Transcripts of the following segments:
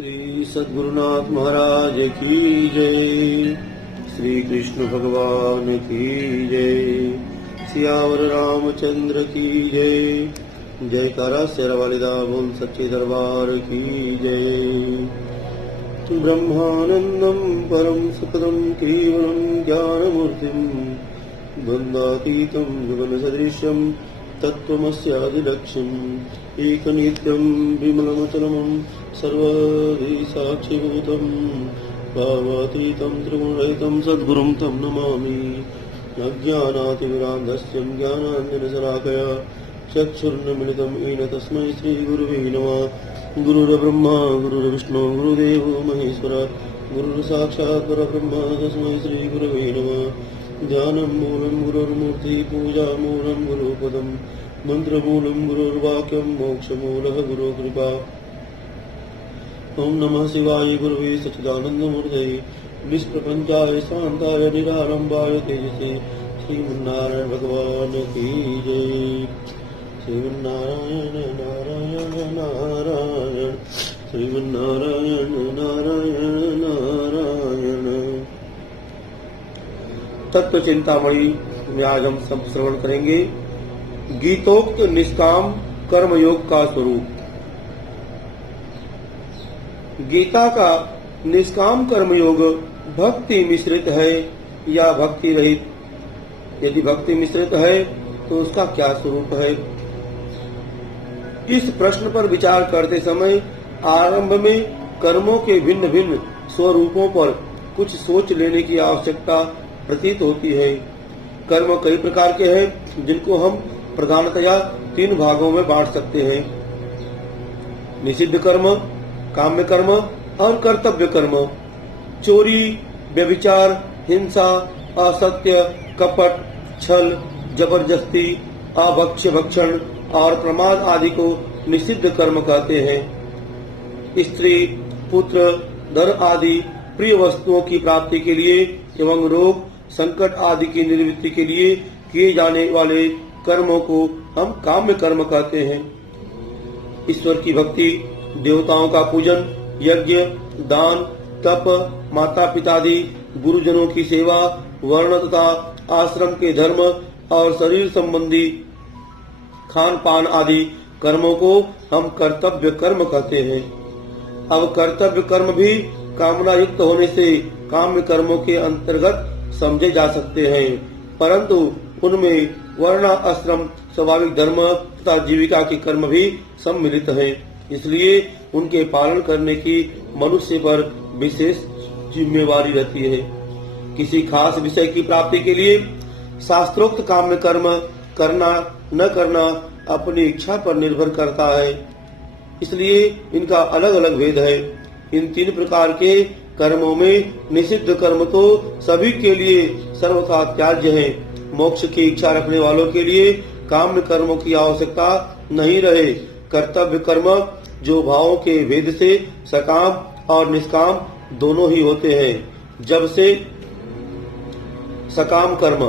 श्री सद्गुरुनाथ महाराज की जय। श्री कृष्ण भगवान की जय। सियावर रामचंद्र की जय। जयकारा शेर वालिदा बोल सच्चे दरबार की जय। ब्रह्मानंदं परम सुखदं केवलं ज्ञानमूर्तिं द्वन्द्वातीतं गगनसदृशं तत्त्वमस्यादिलक्ष्यम् एकनित्यं विमलमचलमं सर्वधि साक्षिभूतं भावातीतं त्रिगुणरहितं सद्गुरुं तं नमामि। अज्ञानातिमिरान्धस्य ज्ञानाञ्जनशलाकया चक्षुर्न्मीलितं येन तस्मै श्रीगुरुवे नमः। गुरुर्ब्रह्मा गुरुर्विष्णु गुरुदेवो महेश्वर गुरुर्साक्षात् परब्रह्म तस्मै श्रीगुरुवे नमः। ध्यानं मूलं गुरुर्मूर्ति पूजा मूलं गुरुपदं मंत्रमूलं गुरुर्वाक्यं मोक्षमूलः गुरुकृपा। ओम नमः शिवाय गुरुवे सच्चिदानन्दमूर्तये निष्प्रपंचाय शांताय निरालंबाय तेजसे श्रीमन्नारायण भगवान की जय। श्रीमन्नारायण नारायण नारायण श्रीमन्नारायण नारायण नारायण। तत्व चिंतामणि में आज हम सब श्रवण करेंगे गीतोक्त निष्काम कर्मयोग का स्वरूप। गीता का निष्काम कर्मयोग भक्ति मिश्रित है या भक्ति रहित? यदि भक्ति मिश्रित है तो उसका क्या स्वरूप है? इस प्रश्न पर विचार करते समय आरंभ में कर्मों के भिन्न भिन्न स्वरूपों पर कुछ सोच लेने की आवश्यकता प्रतीत होती है। कर्म कई प्रकार के हैं जिनको हम प्रधानतया 3 भागों में बांट सकते हैं: निषिद्ध कर्म, काम्य कर्म और कर्तव्य कर्म। चोरी, व्यभिचार, हिंसा, असत्य, कपट, छल, जबरदस्ती, अभक्ष्य भक्षण और प्रमाद आदि को निषिद्ध कर्म कहते हैं। स्त्री, पुत्र, धन आदि प्रिय वस्तुओं की प्राप्ति के लिए एवं रोग संकट आदि की निवृत्ति के लिए किए जाने वाले कर्मों को हम काम्य कर्म कहते हैं। ईश्वर की भक्ति, देवताओं का पूजन, यज्ञ, दान, तप, माता पिता आदि गुरुजनों की सेवा, वर्ण तथा आश्रम के धर्म और शरीर संबंधी खान पान आदि कर्मों को हम कर्तव्य कर्म कहते हैं। अब कर्तव्य कर्म भी कामना युक्त होने से काम्य कर्मों के अंतर्गत समझे जा सकते हैं, परंतु उनमें वर्ण आश्रम स्वाभाविक धर्म तथा जीविका के कर्म भी सम्मिलित हैं। इसलिए उनके पालन करने की मनुष्य पर विशेष जिम्मेवारी रहती है। किसी खास विषय की प्राप्ति के लिए शास्त्रोक्त काम्य कर्म करना न करना अपनी इच्छा पर निर्भर करता है, इसलिए इनका अलग अलग भेद है। इन 3 प्रकार के कर्मों में निषिद्ध कर्म तो सभी के लिए सर्वथा त्याज्य है। मोक्ष की इच्छा रखने वालों के लिए काम्य कर्मों की आवश्यकता नहीं रहे। कर्तव्य कर्म जो भावों के भेद से सकाम और निष्काम दोनों ही होते हैं। जब से सकाम कर्म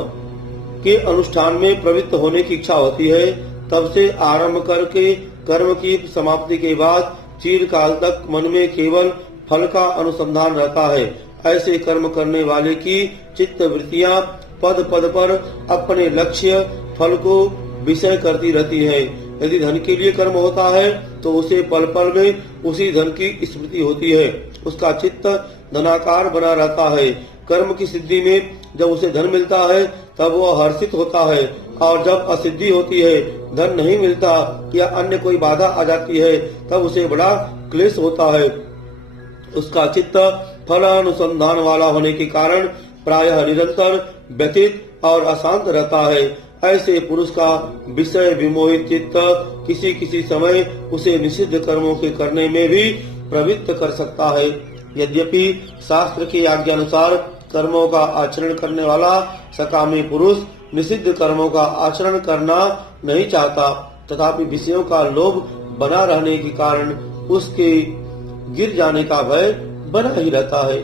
के अनुष्ठान में प्रवृत्त होने की इच्छा होती है, तब से आरंभ करके कर्म की समाप्ति के बाद चिरकाल तक मन में केवल फल का अनुसंधान रहता है। ऐसे कर्म करने वाले की चित्त वृत्तियां पद पद पर अपने लक्ष्य फल को विषय करती रहती हैं। यदि धन के लिए कर्म होता है तो उसे पल पल में उसी धन की स्मृति होती है। उसका चित्त धनाकार बना रहता है। कर्म की सिद्धि में जब उसे धन मिलता है तब वह हर्षित होता है, और जब असिद्धि होती है, धन नहीं मिलता या अन्य कोई बाधा आ जाती है, तब उसे बड़ा क्लेश होता है। उसका चित्त फलानुसंधान वाला होने के कारण प्रायः निरंतर व्यथित और अशांत रहता है। ऐसे पुरुष का विषय विमोहित चित्त किसी किसी समय उसे निषिद्ध कर्मों के करने में भी प्रवृत्त कर सकता है। यद्यपि शास्त्र की आज्ञा अनुसार कर्मों का आचरण करने वाला सकामी पुरुष निषिद्ध कर्मों का आचरण करना नहीं चाहता, तथापि विषयों का लोभ बना रहने के कारण उसके गिर जाने का भय बना ही रहता है।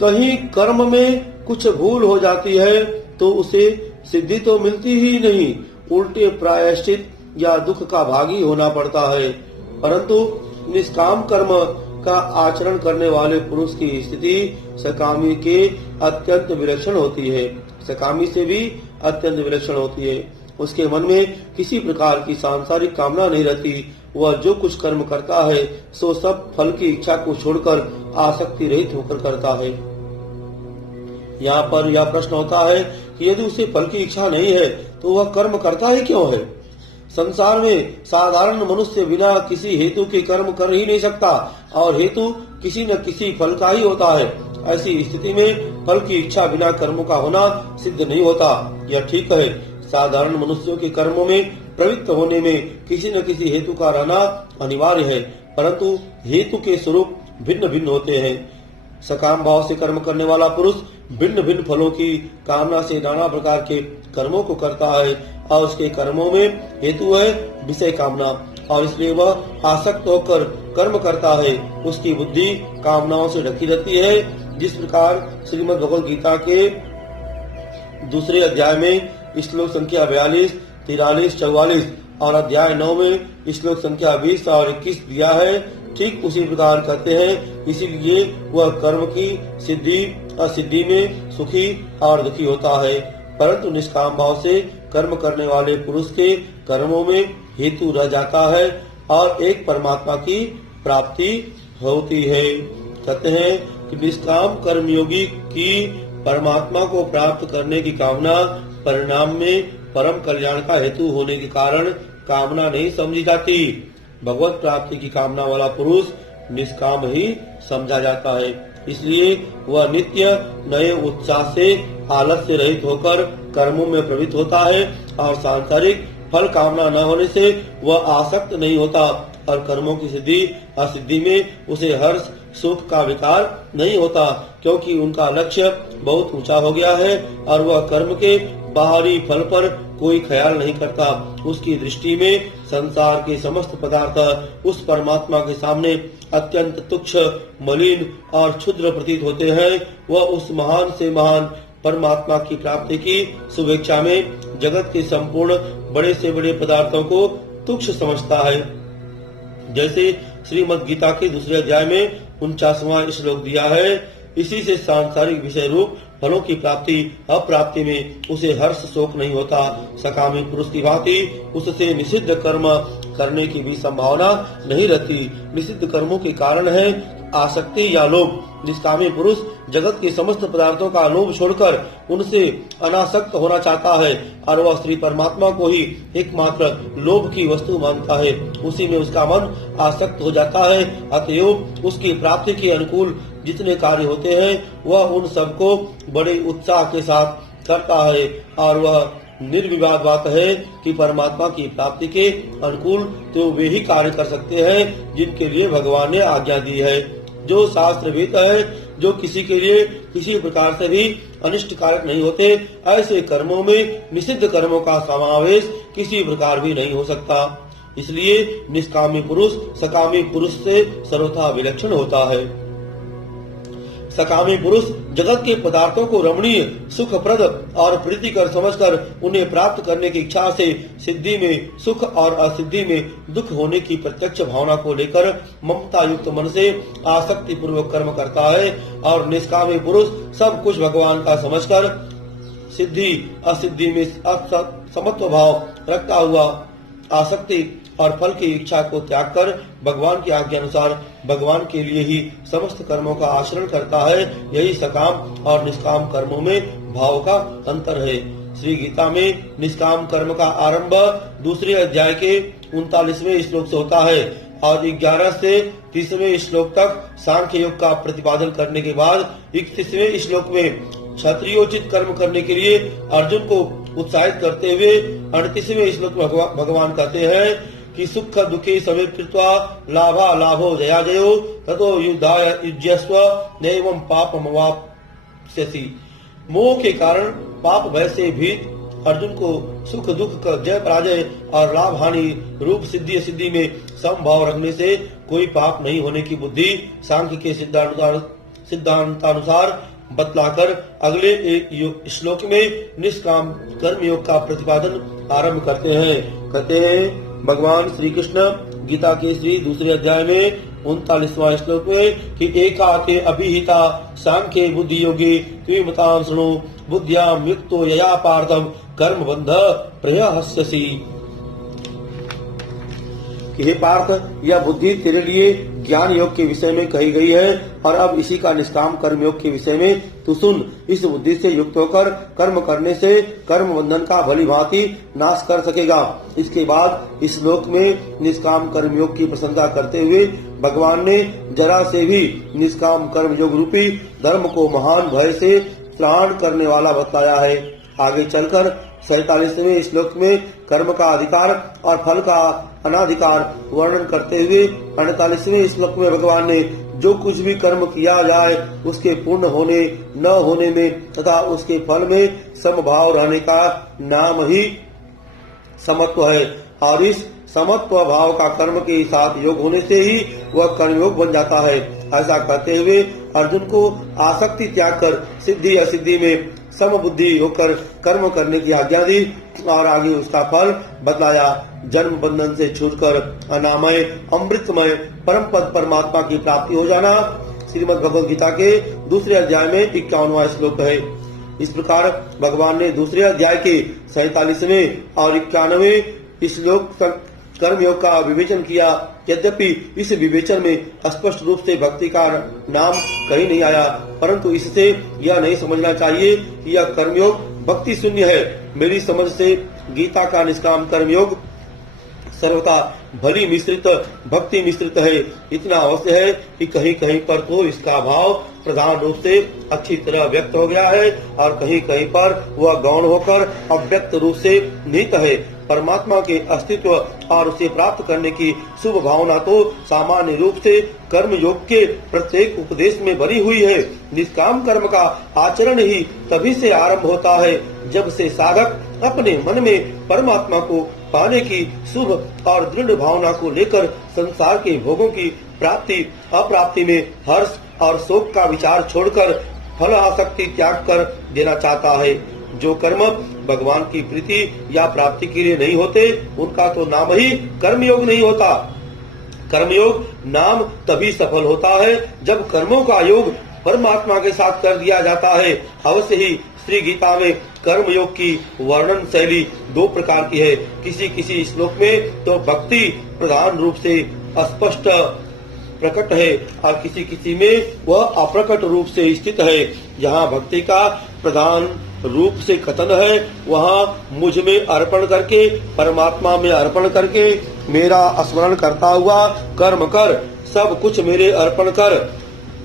कहीं कर्म में कुछ भूल हो जाती है तो उसे सिद्धि तो मिलती ही नहीं, उल्टे प्रायश्चित या दुख का भागी होना पड़ता है। परंतु निष्काम कर्म का आचरण करने वाले पुरुष की स्थिति सकामी के अत्यंत विलक्षण होती है, सकामी से भी अत्यंत विलक्षण होती है। उसके मन में किसी प्रकार की सांसारिक कामना नहीं रहती। वह जो कुछ कर्म करता है सो सब फल की इच्छा को छोड़कर आसक्ति रहित होकर करता है। यहाँ पर यह प्रश्न होता है कि यदि उसे फल की इच्छा नहीं है तो वह कर्म करता ही क्यों है? संसार में साधारण मनुष्य बिना किसी हेतु के कर्म कर ही नहीं सकता और हेतु किसी न किसी फल का ही होता है। ऐसी स्थिति में फल की इच्छा बिना कर्मों का होना सिद्ध नहीं होता। यह ठीक है, साधारण मनुष्यों के कर्मों में प्रवृत्त होने में किसी न किसी हेतु का रहना अनिवार्य है, परंतु हेतु के स्वरूप भिन्न भिन्न होते हैं। सकाम भाव से कर्म करने वाला पुरुष भिन्न भिन्न फलों की कामना से नाना प्रकार के कर्मों को करता है और उसके कर्मों में हेतु है विषय कामना और इसलिए वह आसक्त होकर कर्म करता है। उसकी बुद्धि कामनाओं से ढकी रहती है। जिस प्रकार श्रीमद् भगवद गीता के दूसरे अध्याय में श्लोक संख्या 42, 43, 44 और अध्याय 9 में श्लोक संख्या 20 और 21 दिया है, ठीक उसी प्रकार करते हैं। इसीलिए वह कर्म की सिद्धि असिद्धि में सुखी और दुखी होता है, परंतु निष्काम भाव से कर्म करने वाले पुरुष के कर्मों में हेतु रह जाता है और एक परमात्मा की प्राप्ति होती है। कहते हैं कि निष्काम कर्मयोगी की परमात्मा को प्राप्त करने की कामना परिणाम में परम कल्याण का हेतु होने के कारण कामना नहीं समझी जाती। भगवत प्राप्ति की कामना वाला पुरुष निष्काम ही समझा जाता है। इसलिए वह नित्य नए उत्साह से आलस्य रहित होकर कर्मों में प्रवृत्त होता है और सांसारिक फल कामना न होने से वह आसक्त नहीं होता और कर्मों की सिद्धि असिद्धि में उसे हर्ष सुख का विकार नहीं होता, क्योंकि उनका लक्ष्य बहुत ऊंचा हो गया है और वह कर्म के बाहरी फल पर कोई ख्याल नहीं करता। उसकी दृष्टि में संसार के समस्त पदार्थ उस परमात्मा के सामने अत्यंत तुच्छ, मलिन और क्षुद्र प्रतीत होते हैं। वह उस महान से महान परमात्मा की प्राप्ति की शुभेच्छा में जगत के संपूर्ण बड़े से बड़े पदार्थों को तुच्छ समझता है। जैसे श्रीमद् गीता के दूसरे अध्याय में 49वां श्लोक दिया है, इसी से सांसारिक विषय रूप फलों की प्राप्ति अप्राप्ति में उसे हर्ष शोक नहीं होता। सकामी पुरुष की भांति उससे निषिद्ध कर्म करने की भी संभावना नहीं रहती। निषिद्ध कर्मों के कारण है आसक्ति या लोभ। निष्कामी पुरुष जगत के समस्त पदार्थों का लोभ छोड़कर उनसे अनासक्त होना चाहता है और वह श्री परमात्मा को ही एकमात्र लोभ की वस्तु मानता है। उसी में उसका मन आसक्त हो जाता है। अतएव उसकी प्राप्ति के अनुकूल जितने कार्य होते हैं वह उन सबको बड़े उत्साह के साथ करता है और वह निर्विवाद बात है कि परमात्मा की प्राप्ति के अनुकूल तो वे ही कार्य कर सकते हैं जिनके लिए भगवान ने आज्ञा दी है। जो शास्त्र वेद है, जो किसी के लिए किसी प्रकार से भी अनिष्ट कारक नहीं होते, ऐसे कर्मों में निषिद्ध कर्मों का समावेश किसी प्रकार भी नहीं हो सकता। इसलिए निष्कामी पुरुष सकामी पुरुष से सर्वथा विलक्षण होता है। सकामी पुरुष जगत के पदार्थों को रमणीय, सुखप्रद और प्रीतिकर समझकर उन्हें प्राप्त करने की इच्छा से सिद्धि में सुख और असिद्धि में दुख होने की प्रत्यक्ष भावना को लेकर ममता युक्त मन से आसक्ति पूर्वक कर्म करता है और निष्कामी पुरुष सब कुछ भगवान का समझकर सिद्धि असिद्धि में समत्व भाव रखता हुआ आसक्ति और फल की इच्छा को त्याग कर भगवान की आज्ञा अनुसार भगवान के लिए ही समस्त कर्मों का आचरण करता है। यही सकाम और निष्काम कर्मों में भाव का अंतर है। श्री गीता में निष्काम कर्म का आरंभ दूसरे अध्याय के 39वें श्लोक से होता है और 11 से 30वें श्लोक तक सांख्य योग का प्रतिपादन करने के बाद 31वें श्लोक में क्षत्रियोचित कर्म करने के लिए अर्जुन को उत्साहित करते हुए 38वें श्लोक में भगवान कहते हैं कि सुख दुखे समे कृत्वा लाभा लाभो जया जयो ततो युद्धाय युज्यस्व नैवं पापमवाप्स्यसि। मोह के कारण पाप भय से भीत अर्जुन को सुख दुख का जय पराजय और लाभ हानि रूप सिद्धि असिद्धि में समभाव रखने से कोई पाप नहीं होने की बुद्धि सांख्य के सिद्धांतानुसार बतलाकर अगले एक श्लोक में निष्काम कर्म योग का प्रतिपादन आरंभ करते हैं। कहते हैं भगवान श्री कृष्ण गीता के श्री दूसरे अध्याय में 39वां श्लोक में कि एकाके अभिहिता सांख्ये बुद्धि योगे त्रिमतां शृणु बुद्ध्यां युक्तो यया पार्थम कर्म बंध प्रयहस्यसि। हे पार्थ, यह बुद्धि तेरे लिए ज्ञान योग के विषय में कही गई है और अब इसी का निष्काम कर्म योग के विषय में तू सुन। इस बुद्धि से युक्त होकर कर्म करने से कर्म बंधन का भली भांति नाश कर सकेगा। इसके बाद इस श्लोक में निष्काम कर्म योग की प्रशंसा करते हुए भगवान ने जरा से भी निष्काम कर्म योग रूपी धर्म को महान भय से त्राण करने वाला बताया है। आगे चलकर 47वें श्लोक में कर्म का अधिकार और फल का अनाधिकार वर्णन करते हुए 48वें श्लोक में भगवान ने जो कुछ भी कर्म किया जाए उसके पूर्ण होने न होने में तथा उसके फल में समभाव रहने का नाम ही समत्व है और इस समत्व भाव का कर्म के साथ योग होने से ही वह कर्मयोग बन जाता है। ऐसा कहते हुए अर्जुन को आसक्ति त्याग कर सिद्धि असिद्धि में समबुद्धि होकर कर्म करने की आज्ञा दी और आगे उसका फल बतलाया। जन्म बंधन से छूटकर अनामय अमृतमय परम पद परमात्मा की प्राप्ति हो जाना श्रीमद् भगवद गीता के दूसरे अध्याय में 51वां श्लोक है। इस प्रकार भगवान ने दूसरे अध्याय के 47वें और 91वें श्लोक तक कर्म योग का विवेचन किया। यद्यपि इस विवेचन में स्पष्ट रूप से भक्ति का नाम कहीं नहीं आया, परंतु इससे यह नहीं समझना चाहिए कि यह कर्मयोग भक्ति शून्य है। मेरी समझ से गीता का निष्काम कर्मयोग सर्वथा भली मिश्रित भक्ति मिश्रित है। इतना अवश्य है कि कहीं कहीं पर तो इसका भाव प्रधान रूप से अच्छी तरह व्यक्त हो गया है और कहीं कहीं पर वह गौण होकर अव्यक्त रूप से निहित है। परमात्मा के अस्तित्व और उसे प्राप्त करने की शुभ भावना तो सामान्य रूप से कर्म योग के प्रत्येक उपदेश में भरी हुई है। निष्काम कर्म का आचरण ही तभी से आरंभ होता है जब से साधक अपने मन में परमात्मा को पाने की शुभ और दृढ़ भावना को लेकर संसार के भोगों की प्राप्ति अप्राप्ति में हर्ष और शोक का विचार छोड़कर फल आसक्ति त्याग कर देना चाहता है। जो कर्म भगवान की प्रीति या प्राप्ति के लिए नहीं होते उनका तो नाम ही कर्मयोग नहीं होता। कर्मयोग नाम तभी सफल होता है जब कर्मों का योग परमात्मा के साथ कर दिया जाता है। अवश्य ही श्री गीता में कर्म योग की वर्णन शैली दो प्रकार की है। किसी किसी श्लोक में तो भक्ति प्रधान रूप से स्पष्ट प्रकट है और किसी किसी में वह अप्रकट रूप से स्थित है। जहाँ भक्ति का प्रधान रूप से कथन है वहाँ मुझ में अर्पण करके परमात्मा में अर्पण करके मेरा स्मरण करता हुआ कर्म कर, सब कुछ मेरे अर्पण कर,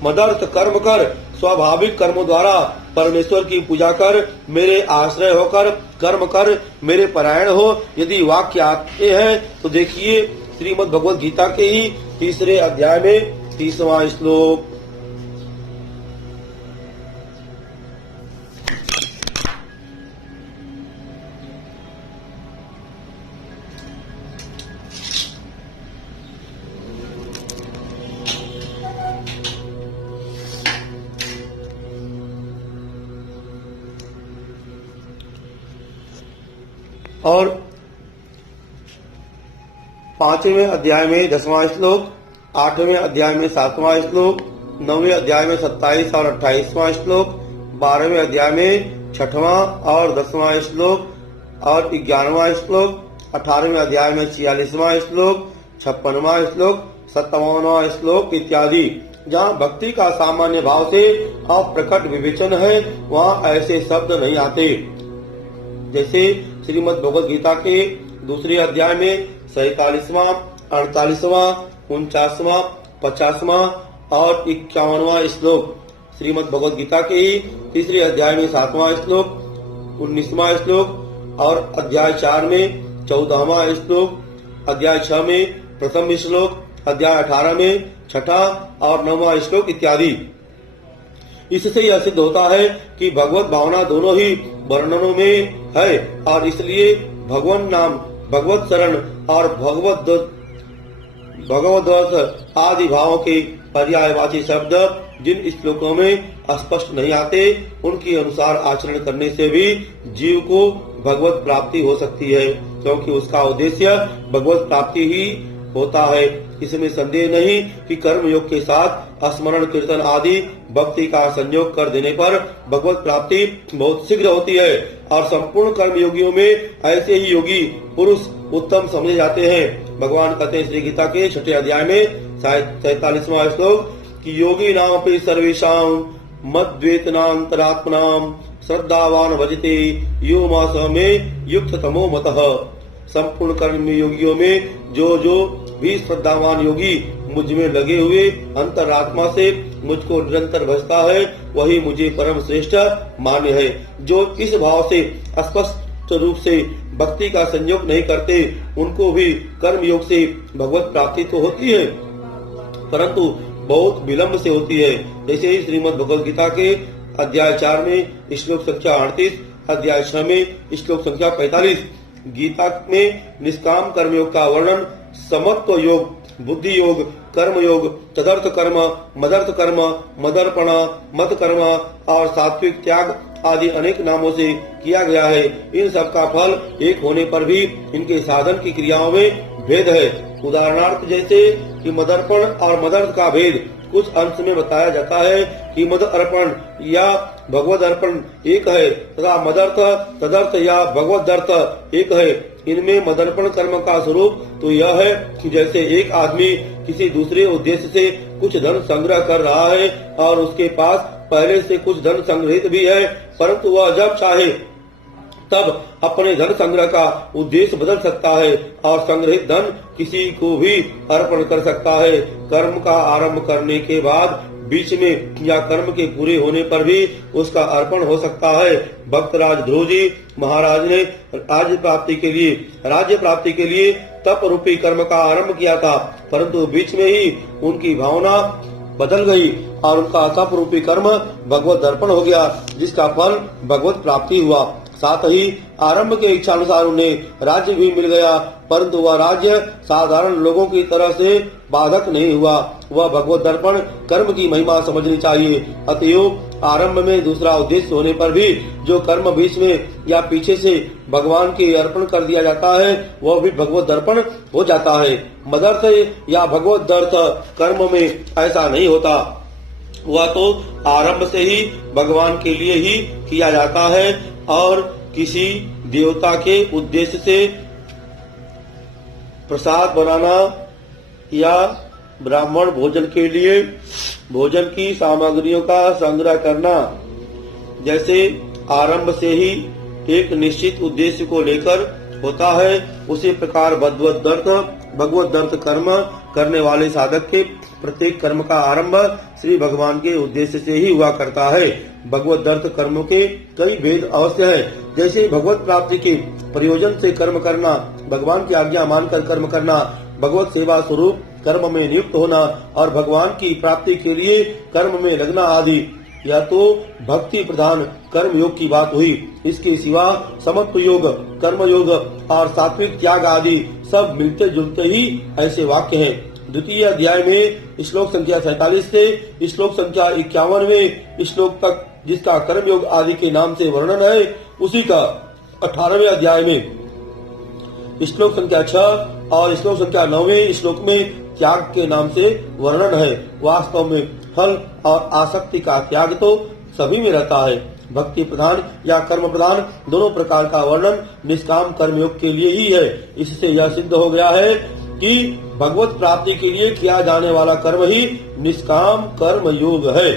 मदर्थ कर्म कर, स्वाभाविक कर्मों द्वारा परमेश्वर की पूजा कर, मेरे आश्रय होकर कर्म कर, मेरे परायण हो। यदि वाक्य आते हैं तो देखिए श्रीमद् भगवद गीता के ही तीसरे अध्याय में 30वां श्लोक। और 5वें अध्याय में 10वां श्लोक, 8वें अध्याय में 7वां श्लोक, 9वें अध्याय में 27 और 28वां श्लोक, 12वें अध्याय में 6वां और 10वां श्लोक और 11वां श्लोक, 18वें अध्याय में 46वां श्लोक, 56वां श्लोक, 57वां श्लोक इत्यादि। जहाँ भक्ति का सामान्य भाव से अप्रकट विवेचन है वहाँ ऐसे शब्द नहीं आते। जैसे श्रीमद् भगवद गीता के दूसरे अध्याय में 47वां, 48वां, 49वां, 50वां और 51वां श्लोक, श्रीमद् भगवद गीता के ही तीसरे अध्याय में 7वां श्लोक, 19वां श्लोक और अध्याय 4 में 14वां श्लोक, अध्याय 6 में प्रथम श्लोक, अध्याय 18 में 6ठा और 9वां श्लोक इत्यादि। इससे यह सिद्ध होता है कि भगवत भावना दोनों ही वर्णनों में है और इसलिए भगवान नाम, भगवत शरण और भगवद्वत आदि भावों के पर्यायवाची शब्द जिन श्लोकों में स्पष्ट नहीं आते उनके अनुसार आचरण करने से भी जीव को भगवत प्राप्ति हो सकती है, क्योंकि उसका उद्देश्य भगवत प्राप्ति ही होता है। इसमें संदेह नहीं कि कर्म योग के साथ स्मरण कीर्तन आदि भक्ति का संयोग कर देने पर भगवत प्राप्ति बहुत शीघ्र होती है और संपूर्ण कर्म योगियों में ऐसे ही योगी पुरुष उत्तम समझे जाते हैं। भगवान कहते हैं श्री गीता के 6 अध्याय में 47वां श्लोक कि योगी नाम अपि सर्वेषां मद्वेतनांतरात्मनाम श्रद्धावान भजते यो मास में युक्त तमो मतः। संपूर्ण कर्म योगियों में जो भी श्रद्धावान योगी मुझ में लगे हुए अंतरात्मा से मुझको निरंतर भजता है वही मुझे परम श्रेष्ठ मान्य है। जो इस भाव से स्पष्ट रूप से भक्ति का संयोग नहीं करते उनको भी कर्म योग से भगवत प्राप्ति तो होती है परंतु बहुत विलंब से होती है। जैसे ही श्रीमद् भगवद गीता के अध्याय 4 में श्लोक संख्या 38, अध्याय 6 में श्लोक संख्या 45 गीता में निष्काम कर्मयोग का वर्णन समत्व योग, बुद्धि योग, कर्म योग, तदर्थ कर्म, मदर्थ कर्म, मदर्पण, मत कर्म और सात्विक त्याग आदि अनेक नामों से किया गया है। इन सब का फल एक होने पर भी इनके साधन की क्रियाओं में भेद है। उदाहरणार्थ जैसे कि मदर्पण और मदर्थ का भेद कुछ अंश में बताया जाता है कि मद अर्पण या भगवद अर्पण एक है तथा मदर्थ तदर्थ या भगवदर्थ एक है। इनमें मदर्पण कर्म का स्वरूप तो यह है कि जैसे एक आदमी किसी दूसरे उद्देश्य से कुछ धन संग्रह कर रहा है और उसके पास पहले से कुछ धन संग्रहित भी है परंतु वह जब चाहे तब अपने धन संग्रह का उद्देश्य बदल सकता है और संग्रहित धन किसी को भी अर्पण कर सकता है। कर्म का आरंभ करने के बाद बीच में या कर्म के पूरे होने पर भी उसका अर्पण हो सकता है। भक्तराज ध्रुव जी महाराज ने राज्य प्राप्ति के लिए तप रूपी कर्म का आरंभ किया था परंतु बीच में ही उनकी भावना बदल गई और उनका तप रूपी कर्म भगवत दर्पण हो गया जिसका फल भगवत प्राप्ति हुआ। साथ ही आरंभ के इच्छानुसार उन्हें राज्य भी मिल गया परंतु वह राज्य साधारण लोगों की तरह से बाधक नहीं हुआ। वह भगवत दर्पण कर्म की महिमा समझनी चाहिए। अतएव आरंभ में दूसरा उद्देश्य होने पर भी जो कर्म बीच में या पीछे से भगवान के अर्पण कर दिया जाता है वह भी भगवत दर्पण हो जाता है। मदर्थ या भगवत दर्थ कर्म में ऐसा नहीं होता। वह तो आरंभ से ही भगवान के लिए ही किया जाता है और किसी देवता के उद्देश्य से प्रसाद बनाना या ब्राह्मण भोजन के लिए भोजन की सामग्रियों का संग्रह करना जैसे आरंभ से ही एक निश्चित उद्देश्य को लेकर होता है उसी प्रकार भगवत दर्थ कर्म करने वाले साधक के प्रत्येक कर्म का आरंभ श्री भगवान के उद्देश्य से ही हुआ करता है। भगवत दर्थ कर्मों के कई भेद अवश्य है। जैसे भगवत प्राप्ति के प्रयोजन से कर्म करना, भगवान की आज्ञा मानकर कर्म करना, भगवत सेवा स्वरूप कर्म में नियुक्त होना और भगवान की प्राप्ति के लिए कर्म में लगना आदि। यह तो भक्ति प्रधान कर्म योग की बात हुई। इसके सिवा समत्व योग, कर्म योग और सात्विक त्याग आदि सब मिलते जुलते ही ऐसे वाक्य हैं। द्वितीय अध्याय में श्लोक संख्या 47 से श्लोक संख्या 51वें श्लोक तक जिसका कर्म योग आदि के नाम से वर्णन है उसी का 18वें अध्याय में श्लोक संख्या 6 और श्लोक संख्या 9वें श्लोक में त्याग के नाम से वर्णन है। वास्तव में फल और आसक्ति का त्याग तो सभी में रहता है। भक्ति प्रधान या कर्म प्रधान दोनों प्रकार का वर्णन निष्काम कर्म योग के लिए ही है। इससे यह सिद्ध हो गया है कि भगवत प्राप्ति के लिए किया जाने वाला कर्म ही निष्काम कर्म योग है।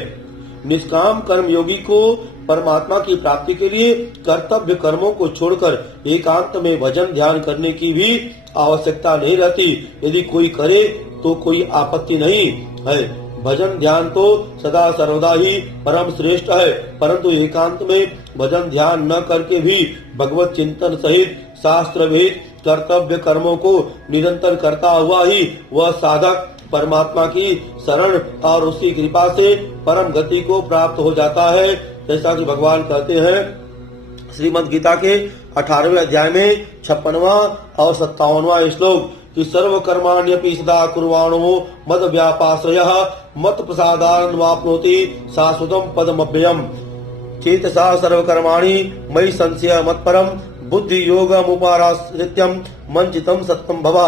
निष्काम कर्म योगी को परमात्मा की प्राप्ति के लिए कर्तव्य कर्मों को छोड़कर एकांत में भजन ध्यान करने की भी आवश्यकता नहीं रहती। यदि कोई करे तो कोई आपत्ति नहीं है। भजन ध्यान तो सदा सर्वदा ही परम श्रेष्ठ है परंतु एकांत में भजन ध्यान न करके भी भगवत चिंतन सहित शास्त्र विहित कर्तव्य कर्मों को निरंतर करता हुआ ही वह साधक परमात्मा की शरण और उसकी कृपा से परम गति को प्राप्त हो जाता है। जैसा कि भगवान कहते हैं श्रीमद् गीता के 18वें अध्याय में 56वां और 57वां श्लोक कि सर्व कर्माण्यपि सदा कुर्वाणो मद व्यापाश्रयः मत प्रसादान्वाप्नोति शाश्वतं पदमव्ययम् चेतसा सर्व कर्माणि मयि संशय मत्परम बुद्धि योगमुपाराश्रित्यं मंचितं सत्यं भव।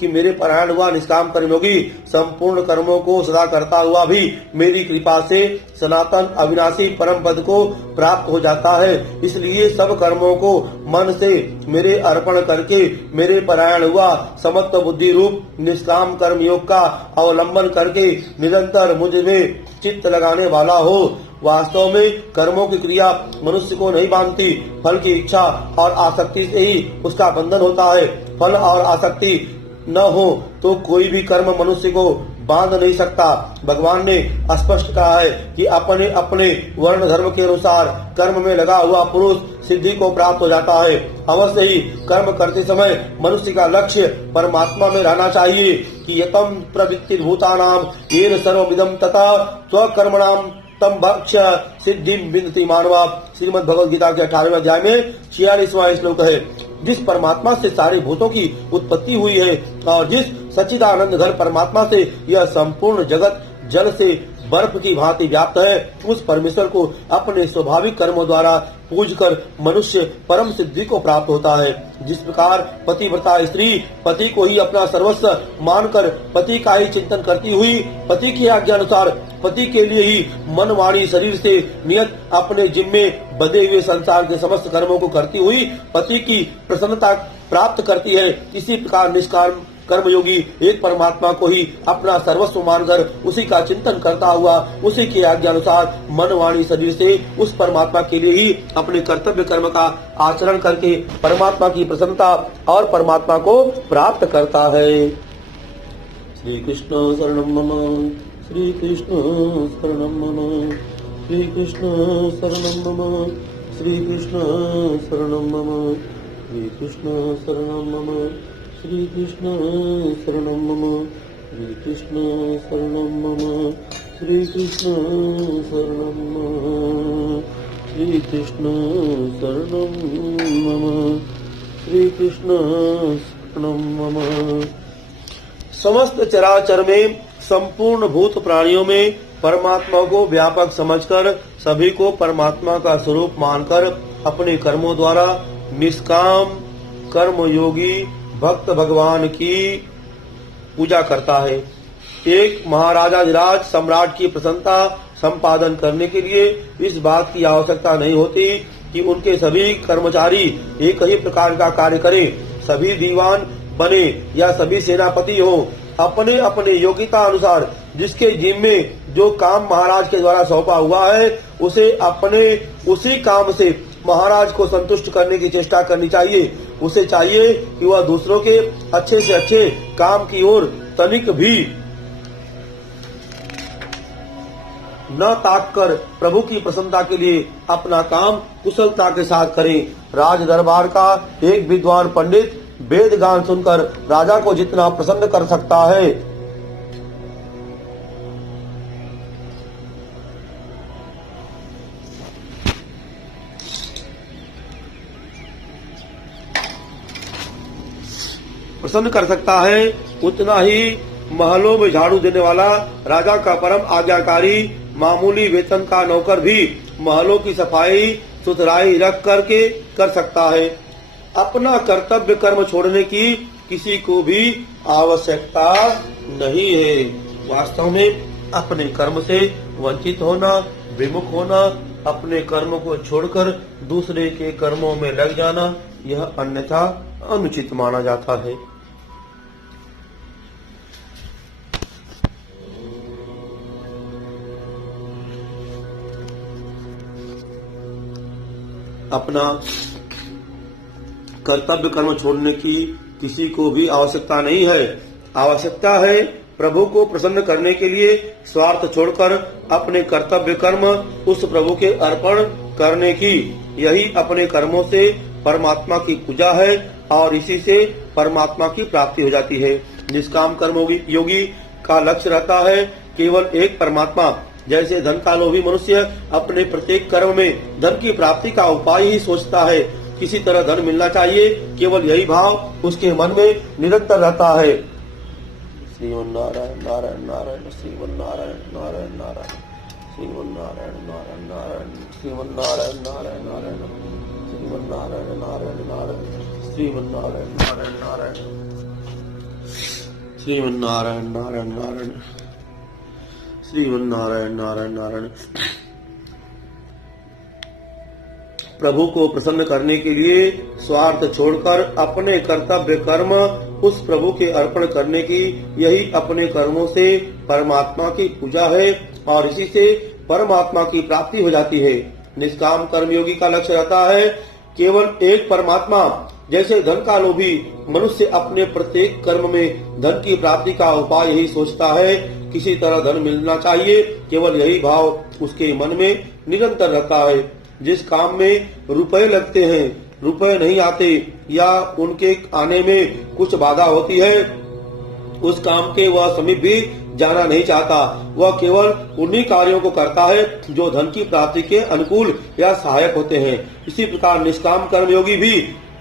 कि मेरे परायण हुआ निष्काम कर्मयोगी संपूर्ण कर्मों को सदा करता हुआ भी मेरी कृपा से सनातन अविनाशी परम पद को प्राप्त हो जाता है। इसलिए सब कर्मों को मन से मेरे अर्पण करके मेरे परायण हुआ समत्व बुद्धि रूप निष्काम कर्म योग का अवलंबन करके निरंतर मुझ में चित्त लगाने वाला हो। वास्तव में कर्मों की क्रिया मनुष्य को नहीं बांधती, फल की इच्छा और आसक्ति से ही उसका बंधन होता है। फल और आसक्ति न हो तो कोई भी कर्म मनुष्य को बांध नहीं सकता। भगवान ने स्पष्ट कहा है कि अपने अपने वर्ण धर्म के अनुसार कर्म में लगा हुआ पुरुष सिद्धि को प्राप्त हो जाता है। अवश्य ही कर्म करते समय मनुष्य का लक्ष्य परमात्मा में रहना चाहिए कि यतम प्रवृत्ति भूतानाम येन सर्वमिदं तथा स्वकर्मणाम तम भक्ष सिद्धि विन्दति मानवा। श्रीमद् भगवद गीता के 18वें अध्याय में 46वां श्लोक है। जिस परमात्मा से सारे भूतों की उत्पत्ति हुई है और जिस सच्चिदानंद घन परमात्मा से यह संपूर्ण जगत जल से बर्फ की भांति व्याप्त है, उस परमेश्वर को अपने स्वाभाविक कर्मों द्वारा पूजकर मनुष्य परम सिद्धि को प्राप्त होता है। जिस प्रकार पतिव्रता स्त्री पति को ही अपना सर्वस्व मानकर पति का ही चिंतन करती हुई पति की आज्ञा अनुसार पति के लिए ही मन वाणी शरीर से नियत अपने जिम्मे बंधे हुए संसार के समस्त कर्मों को करती हुई पति की प्रसन्नता प्राप्त करती है, इसी प्रकार निष्काम कर्मयोगी एक परमात्मा को ही अपना सर्वस्व मानकर उसी का चिंतन करता हुआ उसी की आज्ञा अनुसार मन वाणी शरीर से उस परमात्मा के लिए ही अपने कर्तव्य कर्म का आचरण करके परमात्मा की प्रसन्नता और परमात्मा को प्राप्त करता है। श्री कृष्ण शरणं मम, श्री कृष्ण शरणं मम, श्री कृष्ण शरणं मम, श्री कृष्ण शरणं मम, श्री कृष्ण शरणं मम, श्री कृष्ण शरणं मम, श्री कृष्ण शरणं मम, श्री कृष्ण शरणं मम, श्री कृष्ण शरणं मम, श्री कृष्ण शरणं मम। समस्त चराचर में संपूर्ण भूत प्राणियों में परमात्मा को व्यापक समझकर सभी को परमात्मा का स्वरूप मानकर अपने कर्मों द्वारा निष्काम कर्म योगी भक्त भगवान की पूजा करता है। एक महाराजाधिराज सम्राट की प्रसन्नता संपादन करने के लिए इस बात की आवश्यकता नहीं होती कि उनके सभी कर्मचारी एक ही प्रकार का कार्य करें। सभी दीवान बने या सभी सेनापति हो, अपने अपने योग्यता अनुसार जिसके जिम्मे जो काम महाराज के द्वारा सौंपा हुआ है उसे अपने उसी काम से महाराज को संतुष्ट करने की चेष्टा करनी चाहिए। उसे चाहिए कि वह दूसरों के अच्छे से अच्छे काम की ओर तनिक भी न ताककर प्रभु की प्रसन्नता के लिए अपना काम कुशलता के साथ करे। राज दरबार का एक विद्वान पंडित वेद गान सुनकर राजा को जितना प्रसन्न कर सकता है, उतना ही महलों में झाड़ू देने वाला राजा का परम आज्ञाकारी मामूली वेतन का नौकर भी महलों की सफाई सुथराई रख करके कर सकता है। अपना कर्तव्य कर्म छोड़ने की किसी को भी आवश्यकता नहीं है। वास्तव में अपने कर्म से वंचित होना, विमुख होना, अपने कर्म को छोड़कर दूसरे के कर्मों में लग जाना, यह अन्यथा अनुचित माना जाता है। अपना कर्तव्य कर्म छोड़ने की किसी को भी आवश्यकता नहीं है। आवश्यकता है प्रभु को प्रसन्न करने के लिए स्वार्थ छोड़कर अपने कर्तव्य कर्म उस प्रभु के अर्पण करने की। यही अपने कर्मों से परमात्मा की पूजा है और इसी से परमात्मा की प्राप्ति हो जाती है। निष्काम कर्म योगी का लक्ष्य रहता है केवल एक परमात्मा। जैसे धन का लोभी मनुष्य अपने प्रत्येक कर्म में धन की प्राप्ति का उपाय ही सोचता है, किसी तरह धन मिलना चाहिए, केवल यही भाव उसके मन में निरंतर रहता है। श्रीमन्नारायण नारायण नारायण श्रीमन्नारायण नारायण नारायण श्रीमन्नारायण नारायण नारायण श्रीमन्नारायण नारायण नारायण श्रीमन्नारायण नारायण नारायण श्रीमन्नारायण नारायण नारायण। श्रीमन्नारायण नारायण नारायण, श्रीमन्नारायण नारायण नारायण। प्रभु को प्रसन्न करने के लिए स्वार्थ छोड़कर अपने कर्तव्य कर्म उस प्रभु के अर्पण करने की, यही अपने कर्मों से परमात्मा की पूजा है और इसी से परमात्मा की प्राप्ति हो जाती है। निष्काम कर्मयोगी का लक्ष्य रहता है केवल एक परमात्मा। जैसे धन का लोभी मनुष्य अपने प्रत्येक कर्म में धन की प्राप्ति का उपाय यही सोचता है, किसी तरह धन मिलना चाहिए, केवल यही भाव उसके मन में निरंतर रहता है। जिस काम में रुपए लगते हैं, रुपए नहीं आते या उनके आने में कुछ बाधा होती है, उस काम के वह समीप भी जाना नहीं चाहता। वह केवल उन्हीं कार्यों को करता है जो धन की प्राप्ति के अनुकूल या सहायक होते हैं। इसी प्रकार निष्काम कर्मयोगी भी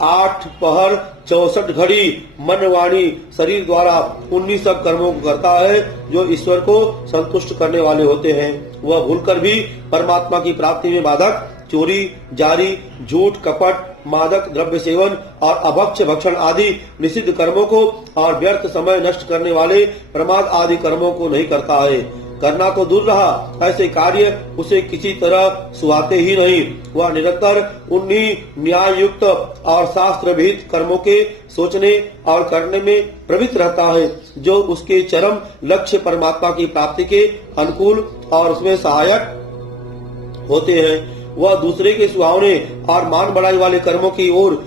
8 पहर 64 घड़ी मन वाणी शरीर द्वारा उन्हीं सब कर्मों को करता है जो ईश्वर को संतुष्ट करने वाले होते हैं। वह भूलकर भी परमात्मा की प्राप्ति में बाधक चोरी, जारी, झूठ, कपट, मादक द्रव्य सेवन और अभक्ष्य भक्षण आदि निषिद्ध कर्मों को और व्यर्थ समय नष्ट करने वाले प्रमाद आदि कर्मों को नहीं करता है। करना तो दूर रहा, ऐसे कार्य उसे किसी तरह सुहाते ही नहीं। वह निरंतर उन्हीं न्याय युक्त और शास्त्र विहित कर्मों के सोचने और करने में प्रवृत्त रहता है जो उसके चरम लक्ष्य परमात्मा की प्राप्ति के अनुकूल और उसमें सहायक होते हैं। वह दूसरे के सुहावने और मान बढ़ाई वाले कर्मों की ओर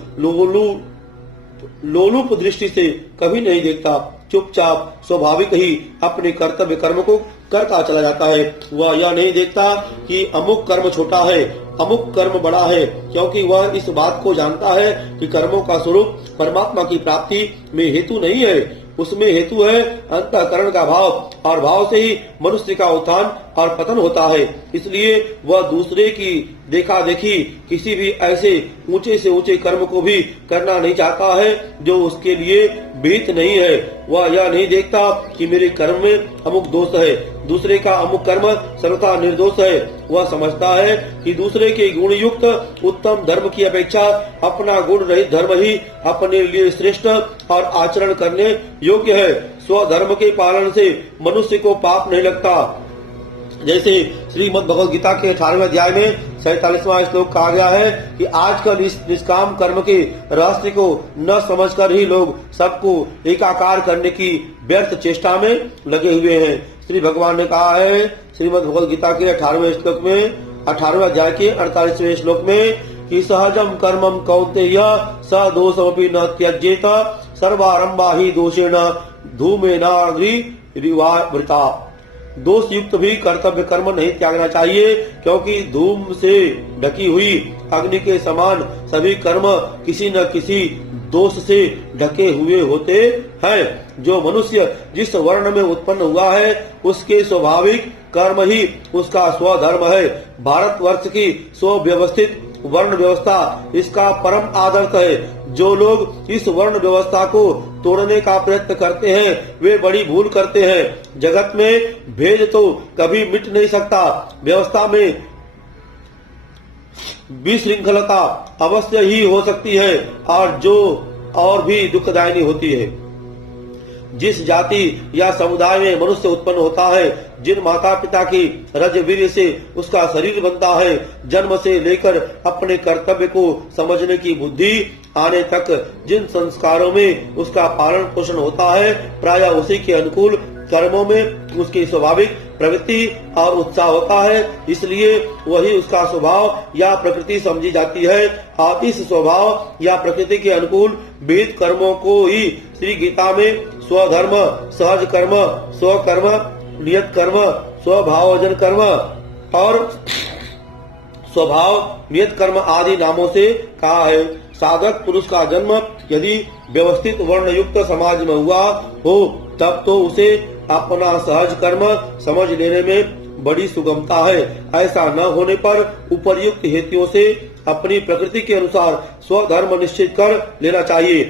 लोलुप दृष्टि से कभी नहीं देखता। चुपचाप स्वाभाविक ही अपने कर्तव्य कर्म को करता चला जाता है। वह यह नहीं देखता कि अमुक कर्म छोटा है, अमुक कर्म बड़ा है, क्योंकि वह इस बात को जानता है कि कर्मों का स्वरूप परमात्मा की प्राप्ति में हेतु नहीं है, उसमें हेतु है अंतःकरण का भाव, और भाव से ही मनुष्य का उत्थान और पतन होता है। इसलिए वह दूसरे की देखा देखी किसी भी ऐसे ऊंचे से ऊंचे कर्म को भी करना नहीं चाहता है जो उसके लिए विहित नहीं है। वह यह नहीं देखता कि मेरे कर्म में अमुक दोष है, दूसरे का अमुक कर्म सर्वथा निर्दोष है। वह समझता है कि दूसरे के गुण युक्त उत्तम धर्म की अपेक्षा अपना गुण रहित धर्म ही अपने लिए श्रेष्ठ और आचरण करने योग्य है। स्वधर्म के पालन से मनुष्य को पाप नहीं लगता। जैसे श्रीमद् भगवद गीता के 18वें अध्याय में 47वां श्लोक कहा गया है कि आजकल इस निष्काम कर्म के रहस्य को न समझकर ही लोग सबको एकाकार करने की व्यर्थ चेष्टा में लगे हुए हैं। श्री भगवान ने कहा है श्रीमद् भगवद गीता के 18वें श्लोक में 18वें अध्याय के 48वें श्लोक में कि सहजम कर्मम कौन्तेय स दोषमपि न त्यजेत सर्वारंभा ही दोषेण धूमेनाग्निरिवावृता। दोष युक्त भी कर्तव्य कर्म नहीं त्यागना चाहिए, क्योंकि धूम से ढकी हुई अग्नि के समान सभी कर्म किसी न किसी दोष से ढके हुए होते हैं। जो मनुष्य जिस वर्ण में उत्पन्न हुआ है उसके स्वाभाविक कर्म ही उसका स्वधर्म है। भारतवर्ष की सुव्यवस्थित वर्ण व्यवस्था इसका परम आदर्श है। जो लोग इस वर्ण व्यवस्था को तोड़ने का प्रयत्न करते हैं वे बड़ी भूल करते हैं। जगत में भेद तो कभी मिट नहीं सकता, व्यवस्था में विशृंखलता अवश्य ही हो सकती है और जो और भी दुखदायिनी होती है। जिस जाति या समुदाय में मनुष्य उत्पन्न होता है, जिन माता पिता की रजवीर्य से उसका शरीर बनता है, जन्म से लेकर अपने कर्तव्य को समझने की बुद्धि आने तक जिन संस्कारों में उसका पालन पोषण होता है, प्रायः उसी के अनुकूल कर्मों में उसकी स्वाभाविक प्रवृत्ति और उत्साह होता है। इसलिए वही उसका स्वभाव या प्रकृति समझी जाती है और इस स्वभाव या प्रकृति के अनुकूल विहित कर्मों को ही श्री गीता में स्वधर्म, सहज कर्म, स्वकर्म, नियत कर्म, स्वभावजन कर्म और स्वभाव नियत कर्म आदि नामों से कहा है। साधक पुरुष का जन्म यदि व्यवस्थित वर्ण युक्त समाज में हुआ हो तब तो उसे अपना सहज कर्म समझ लेने में बड़ी सुगमता है। ऐसा न होने पर उपर्युक्त हेतुओं से अपनी प्रकृति के अनुसार स्वधर्म निश्चित कर लेना चाहिए।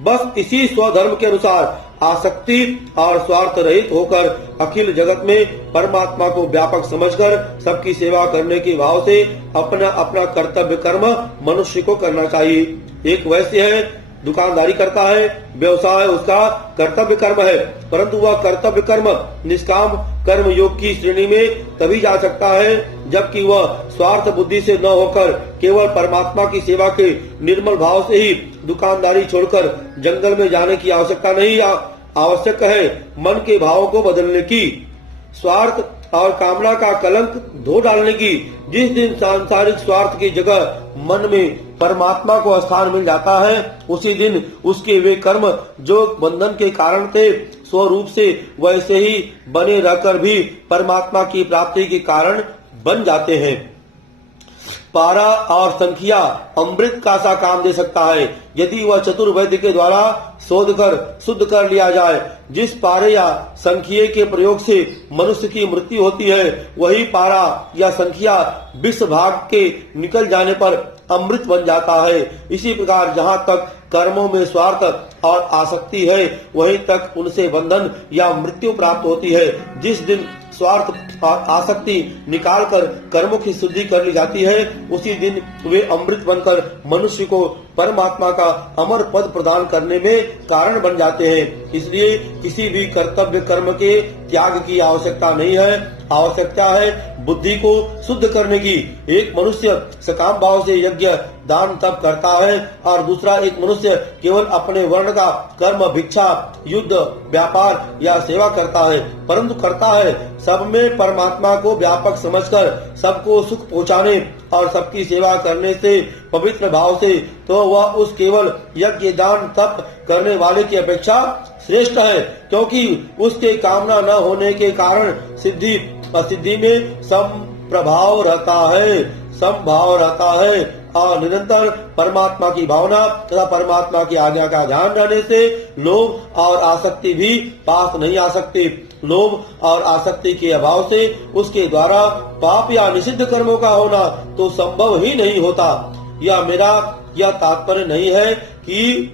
बस इसी स्वधर्म के अनुसार आसक्ति और स्वार्थ रहित होकर अखिल जगत में परमात्मा को व्यापक समझकर सबकी सेवा करने के भाव से अपना अपना कर्तव्य कर्म मनुष्य को करना चाहिए। एक वैश्य है दुकानदारी करता है, व्यवसाय उसका कर्तव्य कर्म है, परंतु वह कर्तव्य कर्म निष्काम कर्म योग की श्रेणी में तभी जा सकता है जबकि वह स्वार्थ बुद्धि से न होकर केवल परमात्मा की सेवा के निर्मल भाव से ही दुकानदारी छोड़कर जंगल में जाने की आवश्यकता नहीं आवश्यक है मन के भावों को बदलने की, स्वार्थ और कामना का कलंक धो डालने की। जिस दिन सांसारिक स्वार्थ की जगह मन में परमात्मा को स्थान मिल जाता है उसी दिन उसके वे कर्म जो बंधन के कारण थे स्वरूप से वैसे ही बने रहकर भी परमात्मा की प्राप्ति के कारण बन जाते हैं। पारा और संख्या अमृत का सा काम दे सकता है यदि वह चतुर्वैद्य के द्वारा शोध कर शुद्ध कर लिया जाए। जिस पारे या संख्या के प्रयोग से मनुष्य की मृत्यु होती है वही पारा या संख्या विष भाग के निकल जाने पर अमृत बन जाता है। इसी प्रकार जहाँ तक कर्मों में स्वार्थ और आसक्ति है वहीं तक उनसे बंधन या मृत्यु प्राप्त होती है। जिस दिन स्वार्थ और आसक्ति निकालकर कर्मों की शुद्धि कर ली जाती है उसी दिन वे अमृत बनकर मनुष्य को परमात्मा का अमर पद प्रदान करने में कारण बन जाते हैं। इसलिए किसी भी कर्तव्य कर्म के त्याग की आवश्यकता नहीं है, आवश्यकता है बुद्धि को शुद्ध करने की। एक मनुष्य सकाम भाव से यज्ञ दान तप करता है और दूसरा एक मनुष्य केवल अपने वर्ण का कर्म भिक्षा युद्ध व्यापार या सेवा करता है, परंतु करता है सब में परमात्मा को व्यापक समझकर सबको सुख पहुँचाने और सबकी सेवा करने से पवित्र भाव से, तो वह उस केवल यज्ञ दान तप करने वाले की अपेक्षा श्रेष्ठ है, क्योंकि उसके कामना न होने के कारण सिद्धि असिद्धि में समप्रभाव रहता है, समभाव रहता है और निरंतर परमात्मा की भावना तथा परमात्मा की आज्ञा का ध्यान रहने से लोभ और आसक्ति भी पास नहीं आ सकते। लोभ और आसक्ति के अभाव से उसके द्वारा पाप या निषिद्ध कर्मों का होना तो संभव ही नहीं होता। यह मेरा यह तात्पर्य नहीं है कि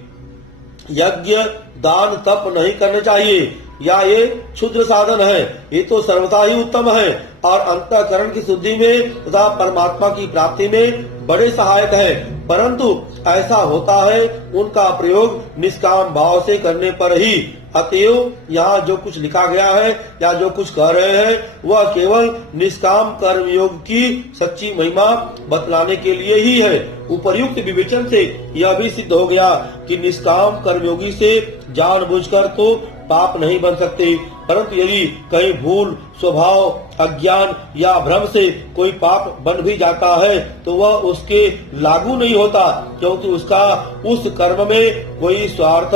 यज्ञ दान तप नहीं करने चाहिए या ये क्षुद्र साधन है, ये तो सर्वथा ही उत्तम है और अंतःकरण की शुद्धि में तथा परमात्मा की प्राप्ति में बड़े सहायक है, परंतु ऐसा होता है उनका प्रयोग निष्काम भाव से करने पर ही। अतएव यहाँ जो कुछ लिखा गया है या जो कुछ कह रहे हैं वह केवल निष्काम कर्म योग की सच्ची महिमा बतलाने के लिए ही है। उपर्युक्त विवेचन से यह भी सिद्ध हो गया कि निष्काम कर्मयोगी से जानबूझकर तो पाप नहीं बन सकते, परंतु यदि कहीं भूल स्वभाव अज्ञान या भ्रम से कोई पाप बन भी जाता है तो वह उसके लागू नहीं होता, क्योंकि उसका उस कर्म में कोई स्वार्थ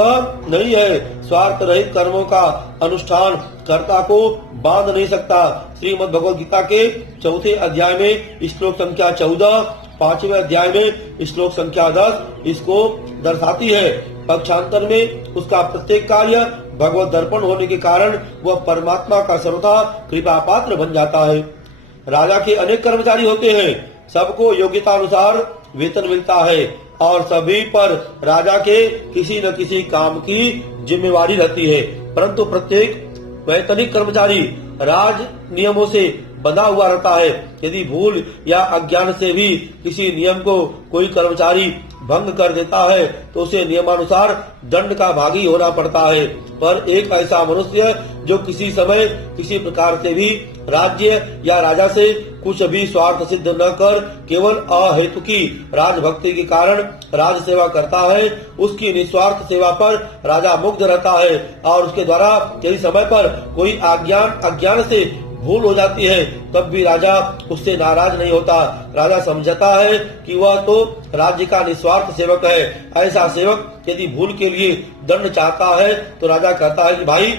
नहीं है। स्वार्थ रहित कर्मों का अनुष्ठान कर्ता को बांध नहीं सकता। श्रीमद् भगवद गीता के 4थे अध्याय में श्लोक संख्या 14, 5वें अध्याय में श्लोक संख्या 10 इसको दर्शाती है। पक्षांतर में उसका प्रत्येक कार्य भगवत दर्पण होने के कारण वह परमात्मा का सर्वथा कृपा पात्र बन जाता है। राजा के अनेक कर्मचारी होते हैं, सबको योग्यता अनुसार वेतन मिलता है और सभी पर राजा के किसी न किसी काम की जिम्मेवारी रहती है, परंतु प्रत्येक वैतनिक कर्मचारी राज नियमों से बंधा हुआ रहता है। यदि भूल या अज्ञान से भी किसी नियम को कोई कर्मचारी भंग कर देता है तो उसे नियमानुसार दंड का भागी होना पड़ता है। पर एक ऐसा मनुष्य जो किसी समय किसी प्रकार से भी राज्य या राजा से कुछ भी स्वार्थ सिद्ध न कर केवल अहेतुकी राजभक्ति के कारण राज सेवा करता है, उसकी निस्वार्थ सेवा पर राजा मुग्ध रहता है और उसके द्वारा यदि समय पर कोई अज्ञान से भूल हो जाती है तब भी राजा उससे नाराज नहीं होता। राजा समझता है कि वह तो राज्य का निस्वार्थ सेवक है। ऐसा सेवक यदि भूल के लिए दंड चाहता है तो राजा कहता है कि भाई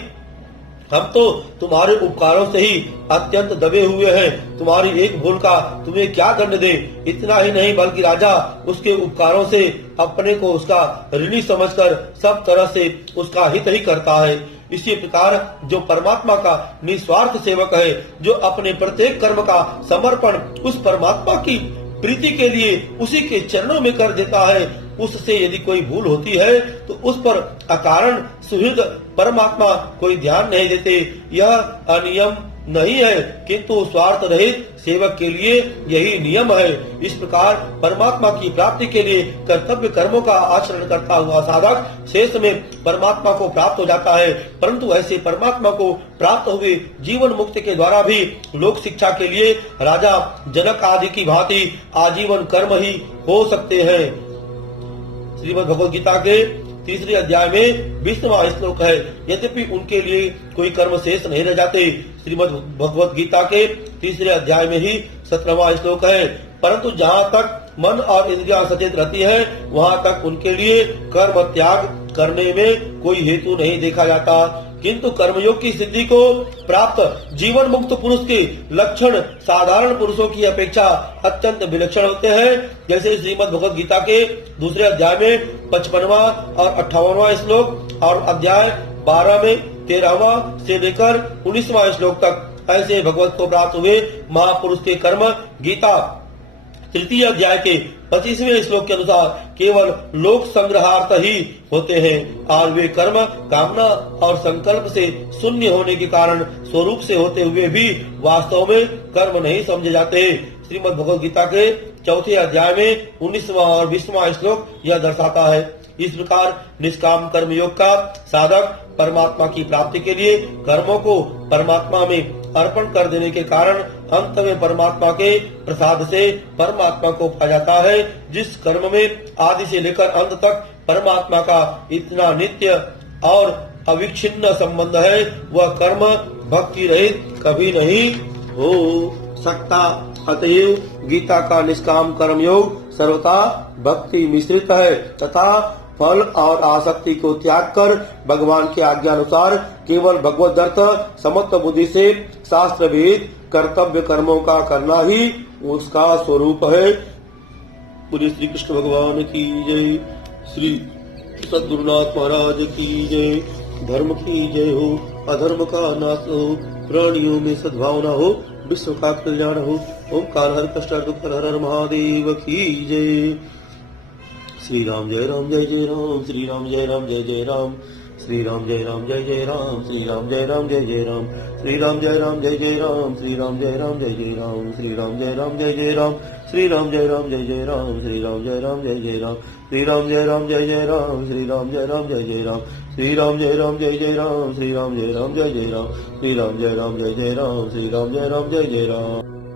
हम तो तुम्हारे उपकारों से ही अत्यंत दबे हुए हैं, तुम्हारी एक भूल का तुम्हें क्या दंड दे। इतना ही नहीं बल्कि राजा उसके उपकारों से अपने को उसका ऋणी समझकर सब तरह से उसका हित ही करता है। इसी प्रकार जो परमात्मा का निस्वार्थ सेवक है, जो अपने प्रत्येक कर्म का समर्पण उस परमात्मा की प्रीति के लिए उसी के चरणों में कर देता है, उससे यदि कोई भूल होती है तो उस पर अकारण सुहृद परमात्मा कोई ध्यान नहीं देते। यह अनियम नहीं है, किंतु स्वार्थ रहित सेवक के लिए यही नियम है। इस प्रकार परमात्मा की प्राप्ति के लिए कर्तव्य कर्मों का आचरण करता हुआ साधक शेष में परमात्मा को प्राप्त हो जाता है। परंतु ऐसे परमात्मा को प्राप्त हुए जीवन मुक्ति के द्वारा भी लोक शिक्षा के लिए राजा जनक आदि की भांति आजीवन कर्म ही हो सकते हैं। श्रीमद् भगवद गीता के तीसरे अध्याय में 20वां श्लोक है। यद्यपि उनके लिए कोई कर्म शेष नहीं रह जाते। श्रीमद् भगवद गीता के तीसरे अध्याय में ही 17वां श्लोक है। परंतु जहाँ तक मन और इंद्रियां सचेत रहती है, वहाँ तक उनके लिए कर्म त्याग करने में कोई हेतु नहीं देखा जाता। किंतु कर्मयोग की सिद्धि को प्राप्त जीवन मुक्त पुरुष के लक्षण साधारण पुरुषों की अपेक्षा अत्यंत विलक्षण होते हैं। जैसे श्रीमद् भगवद गीता के दूसरे अध्याय में 55वां और 58वां श्लोक और अध्याय 12 में 13वां से लेकर 19वां श्लोक तक ऐसे भगवत को प्राप्त हुए महापुरुष के कर्म गीता तृतीय अध्याय के 25वें श्लोक के अनुसार केवल लोक संग्रहार्थ ही होते हैं और वे कर्म कामना और संकल्प से शून्य होने के कारण स्वरूप से होते हुए भी वास्तव में कर्म नहीं समझे जाते। श्रीमद् भगवद गीता के चौथे अध्याय में 19वां और 20वां श्लोक यह दर्शाता है। इस प्रकार निष्काम कर्म योग का साधक परमात्मा की प्राप्ति के लिए कर्मों को परमात्मा में अर्पण कर देने के कारण अंत में परमात्मा के प्रसाद से परमात्मा को पा जाता है। जिस कर्म में आदि से लेकर अंत तक परमात्मा का इतना नित्य और अविच्छिन्न संबंध है, वह कर्म भक्ति रहित कभी नहीं हो सकता। अतएव गीता का निष्काम कर्म योग सर्वथा भक्ति मिश्रित है तथा फल और आसक्ति को त्याग कर भगवान के आज्ञा अनुसार केवल भगवत अर्थ समत्व बुद्धि से शास्त्र भेद कर्तव्य कर्मों का करना ही उसका स्वरूप है। बोले श्री कृष्ण भगवान की जय, श्री सद्गुरुनाथ महाराज की जय। धर्म की जय हो, अधर्म का नाश हो, प्राणियों में सद्भावना हो, विश्व का कल्याण हो। ओंकार हर कष्ट दुख हर हर महादेव की जय। श्री राम जय राम जय जय राम, श्री राम जय राम जय जय राम, श्री राम जय राम जय जय राम, श्री राम जय राम जय जय राम, श्री राम जय राम जय जय राम, श्री राम जय राम जय जय राम, श्री राम जय राम जय जय राम, श्री राम जय राम जय जय राम, श्री राम जय राम जय जय राम, श्री राम जय राम जय जय राम, श्री राम जय राम जय जय राम, श्री राम जय राम जय जय राम, श्री राम जय राम जय जय राम, श्री राम जय राम जय जय राम, श्री राम जय राम जय जय राम।